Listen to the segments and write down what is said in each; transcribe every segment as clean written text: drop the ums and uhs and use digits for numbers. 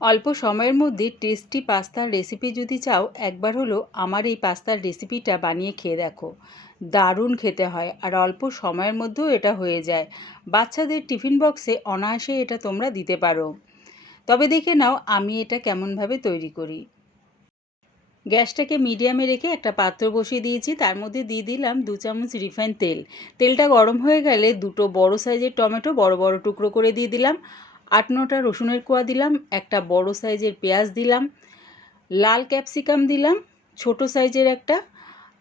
অল্প সময়ের মধ্যে টেস্টি পাস্তার রেসিপি যদি চাও, একবার হলো আমার এই পাস্তার রেসিপিটা বানিয়ে খেয়ে দেখো। দারুণ খেতে হয় আর অল্প সময়ের মধ্যেও এটা হয়ে যায়। বাচ্চাদের টিফিন বক্সে অনায়াসে এটা তোমরা দিতে পারো। তবে দেখে নাও আমি এটা কেমনভাবে তৈরি করি। গ্যাসটাকে মিডিয়ামে রেখে একটা পাত্র বসিয়ে দিয়েছি, তার মধ্যে দিয়ে দিলাম 2 চামচ রিফাইন তেল। তেলটা গরম হয়ে গেলে দুটো বড় সাইজের টমেটো বড় বড় টুকরো করে দিয়ে দিলাম, 8-9টা রসুনের কোয়া দিলাম, একটা বড় সাইজের পেঁয়াজ দিলাম, লাল ক্যাপসিকাম দিলাম ছোট সাইজের একটা,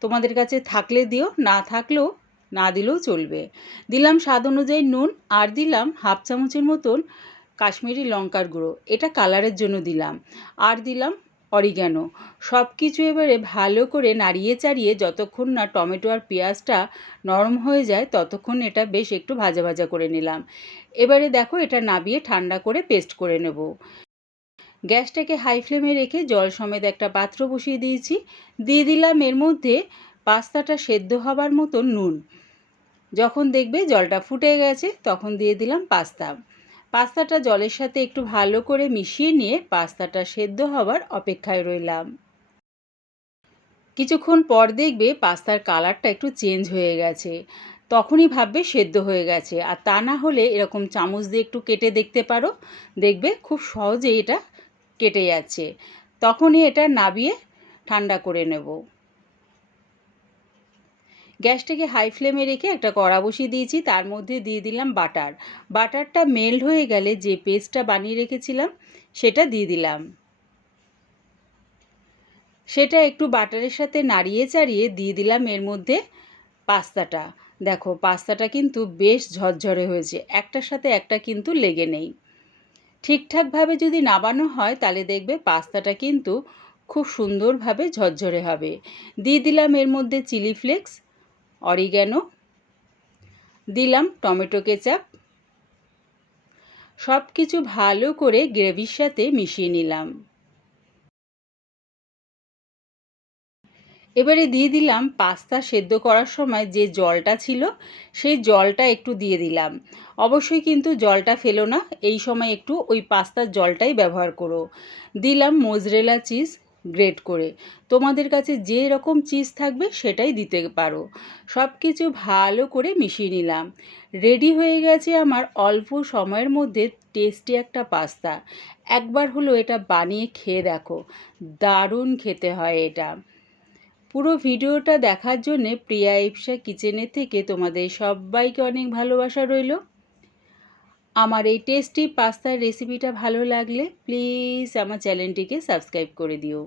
তোমাদের কাছে থাকলে দিও, না থাকলেও না দিলেও চলবে। দিলাম স্বাদ অনুযায়ী নুন, আর দিলাম 1/2 চামচের মতন কাশ্মীরি লঙ্কার গুঁড়ো, এটা কালারের জন্য দিলাম, আর দিলাম অরিগ্যানো। সব কিছু এবারে ভালো করে নাড়িয়ে চাড়িয়ে যতক্ষণ না টমেটো আর পেঁয়াজটা নরম হয়ে যায় ততক্ষণ এটা বেশ একটু ভাজা ভাজা করে নিলাম। এবারে দেখো এটা নাবিয়ে ঠান্ডা করে পেস্ট করে নেব। গ্যাসটাকে হাই ফ্লেমে রেখে জল সমেত একটা পাত্র বসিয়ে দিয়েছি। দিয়ে দিলাম এর মধ্যে পাস্তাটা সেদ্ধ হবার মতো নুন। যখন দেখবে জলটা ফুটে গেছে তখন দিয়ে দিলাম পাস্তাটা জলের সাথে একটু ভালো করে মিশিয়ে নিয়ে পাস্তাটা সেদ্ধ হবার অপেক্ষায় রইলাম। কিছুক্ষণ পর দেখবে পাস্তার কালারটা একটু চেঞ্জ হয়ে গেছে, তখনই ভাববে সেদ্ধ হয়ে গেছে। আর তা না হলে এরকম চামচ দিয়ে একটু কেটে দেখতে পারো, দেখবে খুব সহজেই এটা কেটে যাচ্ছে। তখনই এটা নাবিয়ে ঠান্ডা করে নেব। গ্যাসটাকে হাই ফ্লেমে রেখে একটা কড়া বসিয়ে দিয়েছি, তার মধ্যে দিয়ে দিলাম বাটারটা মেল্ট হয়ে গেলে যে পেস্টটা বানিয়ে রেখেছিলাম সেটা দিয়ে দিলাম। সেটা একটু বাটারের সাথে নাড়িয়ে চাড়িয়ে দিয়ে দিলাম এর মধ্যে পাস্তাটা। দেখো পাস্তাটা কিন্তু বেশ ঝরঝরে হয়েছে, একটার সাথে একটা কিন্তু লেগে নেই। ঠিকঠাকভাবে যদি নাবানো হয় তাহলে দেখবে পাস্তাটা কিন্তু খুব সুন্দরভাবে ঝরঝরে হবে। দিয়ে দিলাম এর মধ্যে চিলি ফ্লেক্স, অরিগ্যানো, দিলাম টমেটো কেচাপ। সব কিছু ভালো করে গ্রেভির সাথে মিশিয়ে নিলাম। এবারে দিয়ে দিলাম পাস্তা সেদ্ধ করার সময় যে জলটা ছিল সেই জলটা একটু দিয়ে দিলাম। অবশ্যই কিন্তু জলটা ফেলো না, এই সময় একটু ওই পাস্তার জলটাই ব্যবহার করো। দিলাম মোজরেলা চিজ গ্রেট করে, তোমাদের কাছে যে রকম চিজ থাকবে সেটাই দিতে পারো। সব কিছু ভালো করে মিশিয়ে নিলাম। রেডি হয়ে গেছে আমার অল্প সময়ের মধ্যে টেস্টি একটা পাস্তা। একবার হলো এটা বানিয়ে খেয়ে দেখো, দারুণ খেতে হয় এটা। পুরো ভিডিওটা দেখার জন্যে প্রিয়া ইপসা কিচেনের থেকে তোমাদের সবাইকে অনেক ভালোবাসা রইল। আমার এই টেস্টি পাস্তার রেসিপিটা ভালো লাগলে প্লিজ আমার চ্যানেলটিকে সাবস্ক্রাইব করে দিও।